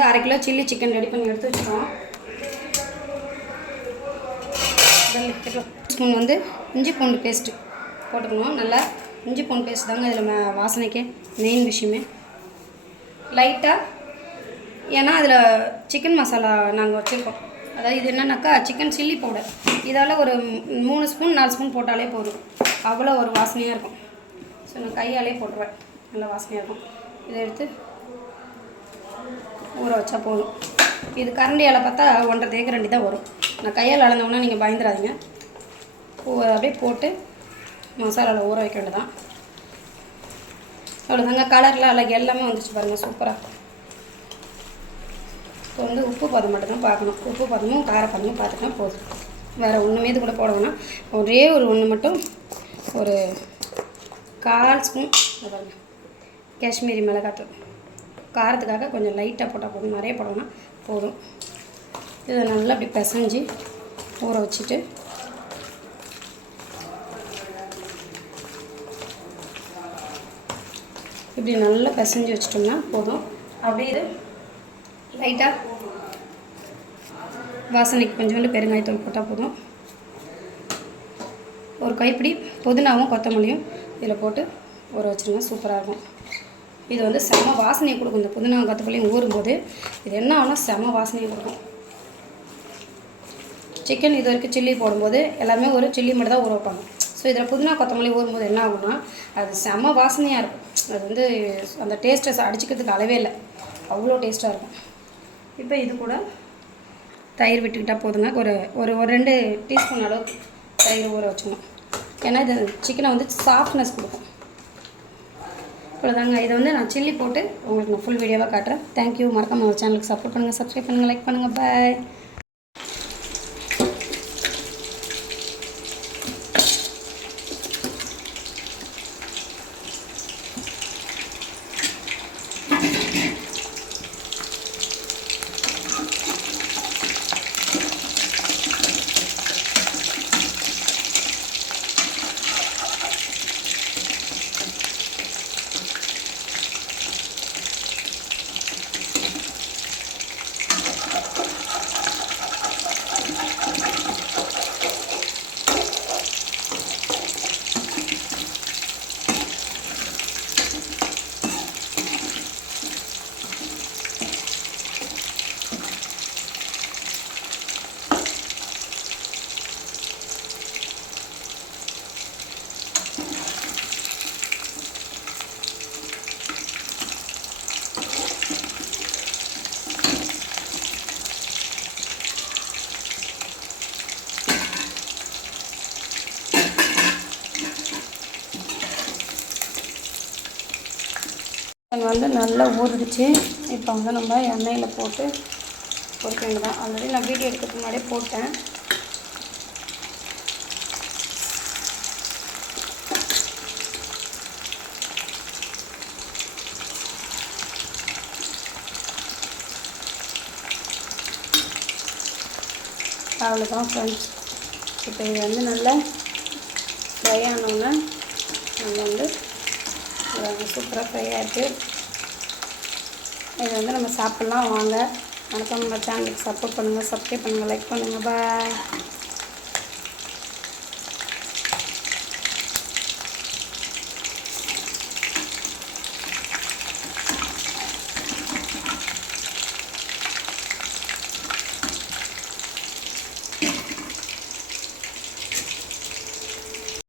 அரை kilo chilli chicken ready பண்ணி எடுத்து வச்சுருக்கோம். ஸ்பூன் வந்து இஞ்சி பூண்டு பேஸ்ட்டு போட்டுக்கணும். நல்லா இஞ்சி பூண்டு பேஸ்ட் தாங்க இதில் வாசனைக்கு மெயின் விஷயமே. லைட்டாக ஏன்னா அதில் சிக்கன் மசாலா நாங்கள் வச்சுருக்கோம். அதாவது இது என்னன்னாக்கா சிக்கன் சில்லி பவுடர். இதால் ஒரு 3 ஸ்பூன் 4 ஸ்பூன் போட்டாலே போதும். அவ்வளோ ஒரு வாசனையாக இருக்கும். ஸோ நான் கையாலே போட்டுருவேன். நல்லா வாசனையாக இருக்கும். இதை எடுத்து ஊற வச்சா போதும். இது கரண்டியால் பார்த்தா 1.5 தேக்கரண்டி தான் வரும். நான் கையால் அளந்தோன்னா நீங்கள் பயந்துடாதீங்க. அப்படியே போட்டு மசாலாவில் ஊற வைக்க வேண்டியதான். அவ்வளோதாங்க. கலரில் அழகு எல்லாமே வந்துச்சு பாருங்கள், சூப்பராக. இப்போ வந்து உப்பு பதம் மட்டும்தான் பார்க்கணும். உப்பு பதமும் காரப்பதமும் பார்த்துட்டா போதும். வேறு ஒன்றுமே இது கூட போட வேணாம். ஒரே ஒன்று மட்டும் ஒரு 1/4 ஸ்பூன் பாருங்கள் காஷ்மீரி மிளகாத்தூள். காரத்துக்காக கொஞ்சம் லைட்டாக போட்டால் போதும், நிறைய போடணும்னா போதும். இதை நல்லா அப்படி பிசைஞ்சு ஊற வச்சுட்டு இப்படி நல்லா பிசைஞ்சு வச்சிட்டோம்னா போதும். அப்படியே இது லைட்டாக வாசனைக்கு கொஞ்சோண்டு பெருங்காயத்தூள் போட்டால் போதும். ஒரு கைப்பிடி புதினாவும் கொத்தமல்லியும் இதில் போட்டு ஊற வச்சுருங்க. சூப்பராக இருக்கும். இது வந்து செம வாசனையை கொடுக்கும். இந்த புதினா கொத்தமல்லியும் ஊறும்போது இது என்ன ஆகும்னா செம வாசனையை கொடுக்கும். சிக்கன் இது வரைக்கும் சில்லி போடும்போது எல்லாமே ஒரு சில்லி மட்டும் தான் ஊற வைப்பாங்க. ஸோ இதில் புதினா கொத்தமல்லி ஊறும்போது என்ன ஆகும்னா அது செம வாசனையாக இருக்கும். அது வந்து அந்த டேஸ்ட்டை அடிச்சுக்கிறதுக்கு அளவே இல்லை, அவ்வளோ டேஸ்ட்டாக இருக்கும். இப்போ இது கூட தயிர் விட்டுக்கிட்டால் போதுங்க. ஒரு 2 டீஸ்பூன் அளவுக்கு தயிர் ஊற வச்சுக்கணும். ஏன்னா இது சிக்கனை வந்து சாஃப்ட்னஸ் கொடுக்கும். இவ்வளோதாங்க. இதை வந்து நான் சில்லி போட்டு உங்களுக்கு நான் ஃபுல் வீடியோவாக காட்டுறேன். தேங்க்யூ. மறக்காம நம்ம சேனலுக்கு சப்போர்ட் பண்ணுங்கள், சப்ஸ்கிரைப் பண்ணுங்கள், லைக் பண்ணுங்கள். பாய். வந்து நல்லா ஊறிடுச்சு. இப்போ வந்து நம்ம எண்ணெயில் போட்டு பொரிக்க வேண்டியதான். ஆல்ரெடி நான் வீடியோ எடுக்கிறதுக்கு முன்னாடியே போட்டேன். அவ்வளோதான் ஃப்ரெண்ட்ஸ். இப்போ இது வந்து நல்லா ஃப்ரை ஆனோன்னே நம்ம வந்து சூப்பராக ஃப்ரை ஆகிட்டு இதை வந்து நம்ம சாப்பிட்லாம். வாங்க. வணக்கம். நம்ம சேனலுக்கு சப்போர்ட் பண்ணுங்கள், சப்ஸ்கிரைப் பண்ணுங்கள், லைக் பண்ணுங்கள். பாய்.